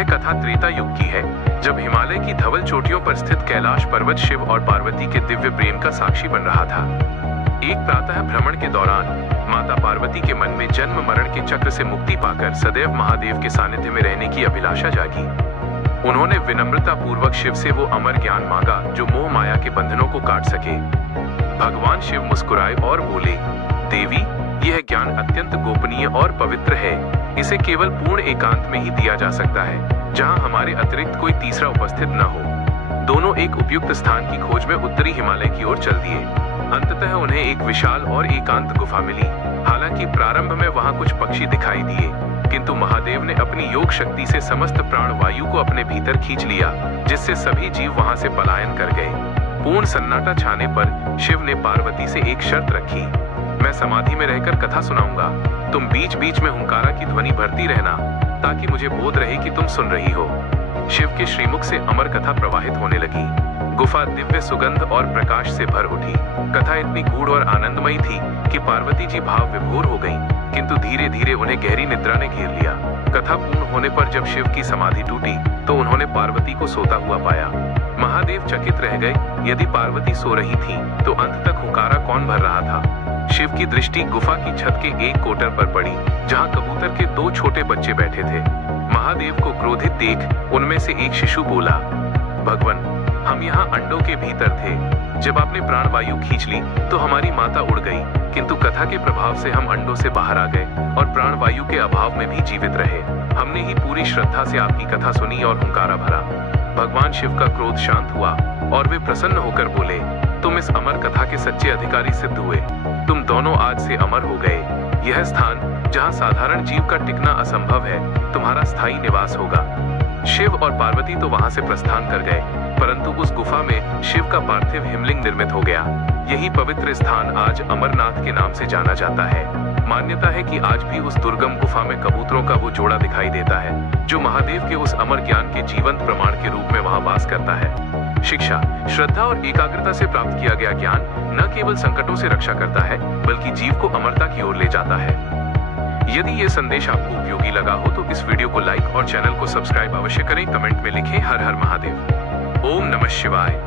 यह कथा त्रेता युग की है, जब हिमालय की धवल चोटियों पर स्थित कैलाश पर्वत शिव और पार्वती के दिव्य प्रेम का साक्षी बन रहा था। एक प्रातः भ्रमण के दौरान माता पार्वती के मन में जन्म मरण के चक्र से मुक्ति पाकर सदैव महादेव के सानिध्य में रहने की अभिलाषा जागी। उन्होंने विनम्रता पूर्वक शिव से वो अमर ज्ञान मांगा जो मोह माया के बंधनों को काट सके। भगवान शिव मुस्कुराए और बोले, देवी, यह ज्ञान अत्यंत गोपनीय और पवित्र है। इसे केवल पूर्ण एकांत में ही दिया जा सकता है, जहां हमारे अतिरिक्त कोई तीसरा उपस्थित न हो। दोनों एक उपयुक्त स्थान की खोज में उत्तरी हिमालय की ओर चल दिए। अंततः उन्हें एक विशाल और एकांत गुफा मिली। हालांकि प्रारंभ में वहां कुछ पक्षी दिखाई दिए, किंतु महादेव ने अपनी योग शक्ति से समस्त प्राण वायु को अपने भीतर खींच लिया, जिससे सभी जीव वहां से पलायन कर गए। पूर्ण सन्नाटा छाने पर शिव ने पार्वती से एक शर्त रखी, मैं समाधि में रहकर कथा सुनाऊंगा, तुम बीच बीच में हुंकारा की ध्वनि भरती रहना, ताकि मुझे बोध रहे कि तुम सुन रही हो। शिव के श्रीमुख से अमर कथा प्रवाहित होने लगी। गुफा दिव्य सुगंध और प्रकाश से भर उठी। कथा इतनी गूढ़ और आनंदमयी थी कि पार्वती जी भाव विभोर हो गईं, किंतु धीरे धीरे उन्हें गहरी निद्रा ने घेर लिया। कथा पूर्ण होने पर जब शिव की समाधि टूटी तो उन्होंने पार्वती को सोता हुआ पाया। महादेव चकित रह गए, यदि पार्वती सो रही थी तो अंत तक हुंकारा कौन भर रहा था। शिव की दृष्टि गुफा की छत के एक कोटर पर पड़ी, जहां कबूतर के 2 छोटे बच्चे बैठे थे। महादेव को क्रोधित देख उनमें से एक शिशु बोला, भगवान, हम यहाँ अंडों के भीतर थे। जब आपने प्राण वायु खींच ली तो हमारी माता उड़ गई, किंतु कथा के प्रभाव से हम अंडों से बाहर आ गए और प्राण वायु के अभाव में भी जीवित रहे। हमने ही पूरी श्रद्धा से आपकी कथा सुनी और हुंकारा भरा। भगवान शिव का क्रोध शांत हुआ और वे प्रसन्न होकर बोले, तुम इस अमर कथा के सच्चे अधिकारी सिद्ध हुए। तुम दोनों आज से अमर हो गए। यह स्थान, जहाँ साधारण जीव का टिकना असंभव है, तुम्हारा स्थायी निवास होगा। शिव और पार्वती तो वहां से प्रस्थान कर गए, परंतु उस गुफा में शिव का पार्थिव हिमलिंग निर्मित हो गया। यही पवित्र स्थान आज अमरनाथ के नाम से जाना जाता है। मान्यता है कि आज भी उस दुर्गम गुफा में कबूतरों का वो जोड़ा दिखाई देता है, जो महादेव के उस अमर ज्ञान के जीवंत प्रमाण के रूप में वहां वास करता है। शिक्षा, श्रद्धा और एकाग्रता से प्राप्त किया गया ज्ञान न केवल संकटों से रक्षा करता है, बल्कि जीव को अमरता की ओर ले जाता है। यदि ये संदेश आपको उपयोगी लगा हो तो इस वीडियो को लाइक और चैनल को सब्सक्राइब अवश्य करें। कमेंट में लिखें हर हर महादेव। ओम नमः शिवाय।